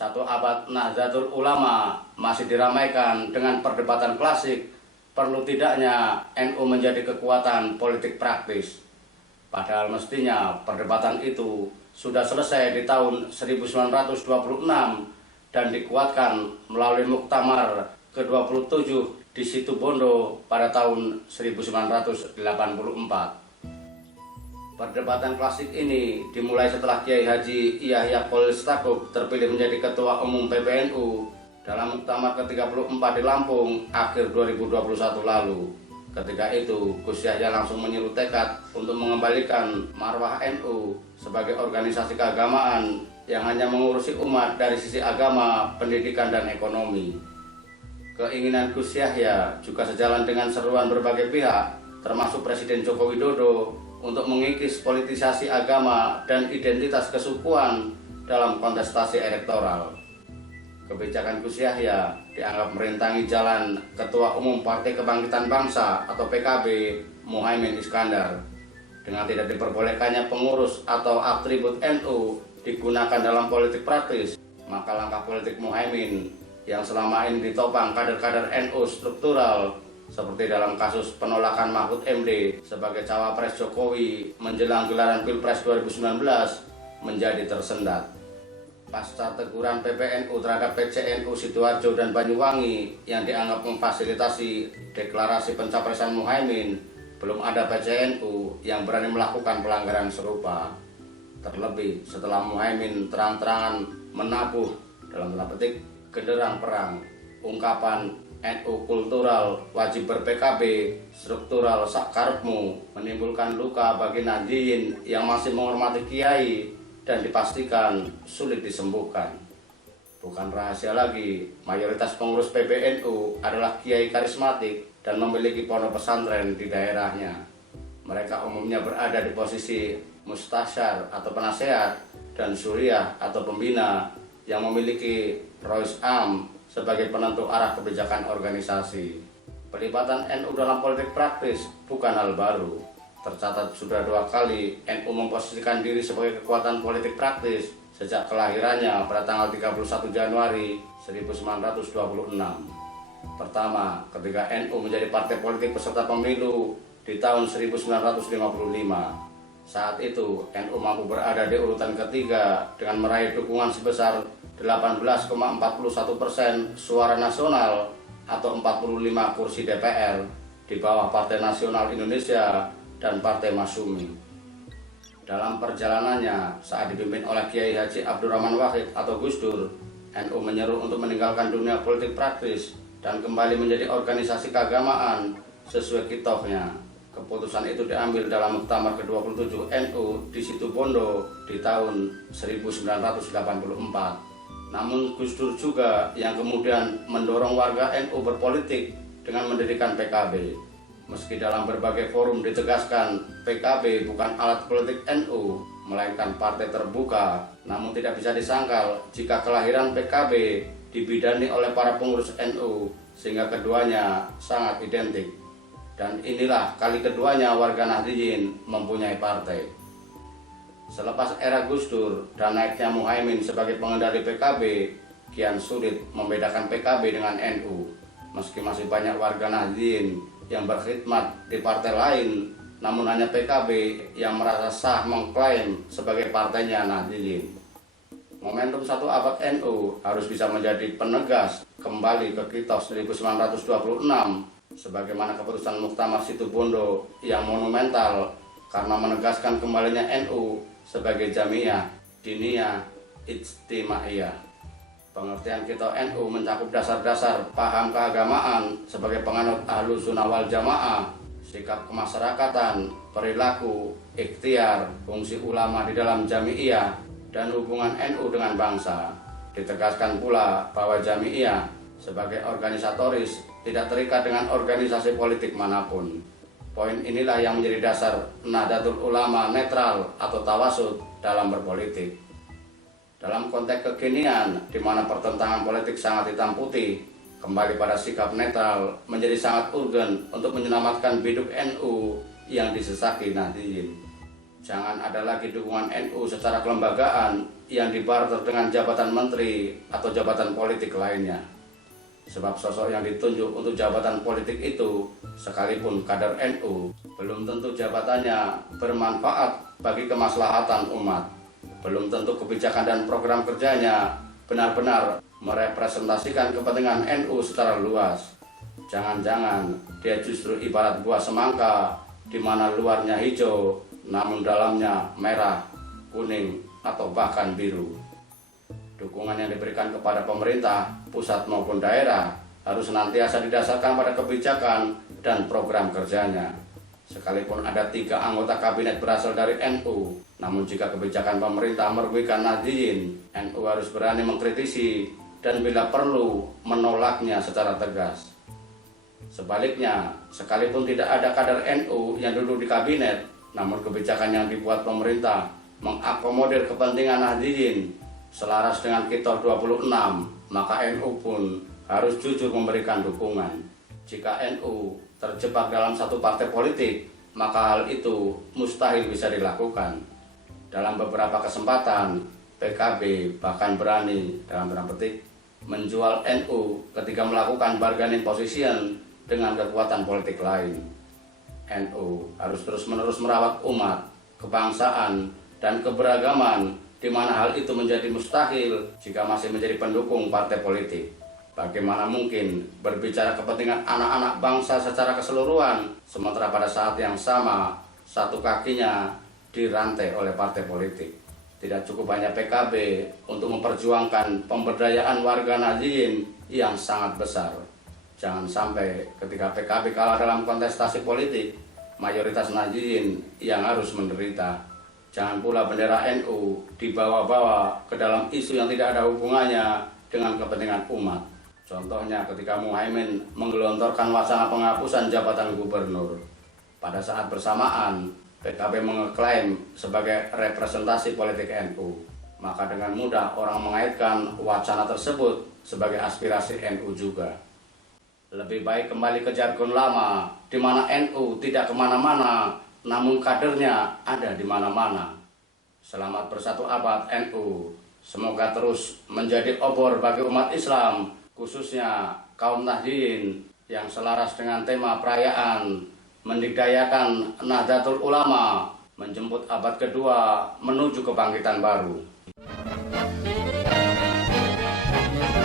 Satu abad Nahdlatul Ulama masih diramaikan dengan perdebatan klasik, perlu tidaknya NU menjadi kekuatan politik praktis. Padahal mestinya perdebatan itu sudah selesai di tahun 1926 dan dikuatkan melalui Muktamar ke-27 di Situbondo pada tahun 1984. Perdebatan klasik ini dimulai setelah Kiai Haji Yahya Khalil Stakuf terpilih menjadi Ketua Umum PBNU dalam Muktamar ke-34 di Lampung akhir 2021 lalu. Ketika itu, Gus Yahya langsung menyeru tekad untuk mengembalikan marwah NU sebagai organisasi keagamaan yang hanya mengurusi umat dari sisi agama, pendidikan, dan ekonomi. Keinginan Gus Yahya juga sejalan dengan seruan berbagai pihak, termasuk Presiden Joko Widodo, untuk mengikis politisasi agama dan identitas kesukuan dalam kontestasi elektoral. Kebijakan Gus Yahya dianggap merintangi jalan Ketua Umum Partai Kebangkitan Bangsa atau PKB Muhaimin Iskandar. Dengan tidak diperbolehkannya pengurus atau atribut NU digunakan dalam politik praktis, maka langkah politik Muhaimin yang selama ini ditopang kader-kader NU struktural seperti dalam kasus penolakan Mahfud MD sebagai cawapres Jokowi menjelang gelaran Pilpres 2019 menjadi tersendat. Pasca teguran PBNU terhadap PCNU Sidoarjo dan Banyuwangi yang dianggap memfasilitasi deklarasi pencapresan Muhaimin, belum ada PCNU yang berani melakukan pelanggaran serupa. Terlebih setelah Muhaimin terang-terangan menabuh dalam tanda petik genderang perang, ungkapan NU kultural wajib ber-PKB, struktural sakarepmu menimbulkan luka bagi Nahdliyin yang masih menghormati Kiai dan dipastikan sulit disembuhkan. Bukan rahasia lagi, mayoritas pengurus PBNU adalah Kiai karismatik dan memiliki pondok pesantren di daerahnya. Mereka umumnya berada di posisi mustasyar atau penasehat dan suriah atau pembina yang memiliki rois am sebagai penentu arah kebijakan organisasi. Pelibatan NU dalam politik praktis bukan hal baru. Tercatat sudah 2 kali NU memposisikan diri sebagai kekuatan politik praktis sejak kelahirannya pada tanggal 31 Januari 1926. Pertama, ketika NU menjadi partai politik peserta pemilu di tahun 1955. Saat itu, NU mampu berada di urutan ketiga dengan meraih dukungan sebesar 18,41% suara nasional atau 45 kursi DPR di bawah Partai Nasional Indonesia dan Partai Masyumi. Dalam perjalanannya saat dipimpin oleh Kiai Haji Abdurrahman Wahid atau Gus Dur, NU menyeru untuk meninggalkan dunia politik praktis dan kembali menjadi organisasi keagamaan sesuai kitohnya. Keputusan itu diambil dalam Muktamar ke-27 NU di Situbondo di tahun 1984. Namun Gus Dur juga yang kemudian mendorong warga NU berpolitik dengan mendirikan PKB. Meski dalam berbagai forum ditegaskan PKB bukan alat politik NU, melainkan partai terbuka, namun tidak bisa disangkal jika kelahiran PKB dibidani oleh para pengurus NU sehingga keduanya sangat identik. Dan inilah kali keduanya warga Nahdliyin mempunyai partai. Selepas era Gus Dur dan naiknya Muhaimin sebagai pengendali PKB, kian sulit membedakan PKB dengan NU. Meski masih banyak warga Nahdliyin yang berkhidmat di partai lain, namun hanya PKB yang merasa sah mengklaim sebagai partainya Nahdliyin. Momentum 1 abad NU harus bisa menjadi penegas kembali ke kitos 1926 sebagaimana keputusan Muktamar Situbondo yang monumental karena menegaskan kembalinya NU sebagai Jamiah Diniyah Ijtimaiyah. Pengertian kitab NU mencakup dasar-dasar paham keagamaan sebagai penganut Ahlus Sunnah wal Jamaah, sikap kemasyarakatan, perilaku, ikhtiar, fungsi ulama di dalam Jamiiyah, dan hubungan NU dengan bangsa. Ditegaskan pula bahwa Jamiiyah sebagai organisatoris tidak terikat dengan organisasi politik manapun. Poin inilah yang menjadi dasar Nahdlatul Ulama netral atau tawasud dalam berpolitik. Dalam konteks kekinian, di mana pertentangan politik sangat hitam putih, kembali pada sikap netral menjadi sangat urgen untuk menyelamatkan biduk NU yang disesaki Nahdliyin. Jangan ada lagi dukungan NU secara kelembagaan yang dibarter dengan jabatan menteri atau jabatan politik lainnya. Sebab sosok yang ditunjuk untuk jabatan politik itu, sekalipun kader NU, belum tentu jabatannya bermanfaat bagi kemaslahatan umat. Belum tentu kebijakan dan program kerjanya benar-benar merepresentasikan kepentingan NU secara luas. Jangan-jangan dia justru ibarat buah semangka di mana luarnya hijau namun dalamnya merah, kuning, atau bahkan biru. Dukungan yang diberikan kepada pemerintah, pusat maupun daerah, harus senantiasa didasarkan pada kebijakan dan program kerjanya. Sekalipun ada 3 anggota kabinet berasal dari NU, namun jika kebijakan pemerintah merugikan Nahdliyin, NU harus berani mengkritisi dan bila perlu menolaknya secara tegas. Sebaliknya, sekalipun tidak ada kader NU yang duduk di kabinet, namun kebijakan yang dibuat pemerintah mengakomodir kepentingan Nahdliyin selaras dengan Kitab 26, maka NU pun harus jujur memberikan dukungan. Jika NU terjebak dalam satu partai politik, maka hal itu mustahil bisa dilakukan. Dalam beberapa kesempatan, PKB bahkan berani dalam tanda petik menjual NU ketika melakukan bargaining position dengan kekuatan politik lain. NU harus terus-menerus merawat umat, kebangsaan, dan keberagaman, di mana hal itu menjadi mustahil jika masih menjadi pendukung partai politik. Bagaimana mungkin berbicara kepentingan anak-anak bangsa secara keseluruhan, sementara pada saat yang sama, satu kakinya dirantai oleh partai politik. Tidak cukup hanya PKB untuk memperjuangkan pemberdayaan warga Nahdliyin yang sangat besar. Jangan sampai ketika PKB kalah dalam kontestasi politik, mayoritas Nahdliyin yang harus menderita. Jangan pula bendera NU dibawa-bawa ke dalam isu yang tidak ada hubungannya dengan kepentingan umat. Contohnya ketika Muhaimin menggelontorkan wacana penghapusan jabatan gubernur. Pada saat bersamaan, PKB mengeklaim sebagai representasi politik NU. Maka dengan mudah orang mengaitkan wacana tersebut sebagai aspirasi NU juga. Lebih baik kembali ke jargon lama, di mana NU tidak kemana-mana, namun kadernya ada di mana-mana. Selamat bersatu abad NU. Semoga terus menjadi obor bagi umat Islam, khususnya kaum Nahdliyin yang selaras dengan tema perayaan mendikdayakan Nahdlatul Ulama, menjemput abad kedua menuju kebangkitan baru.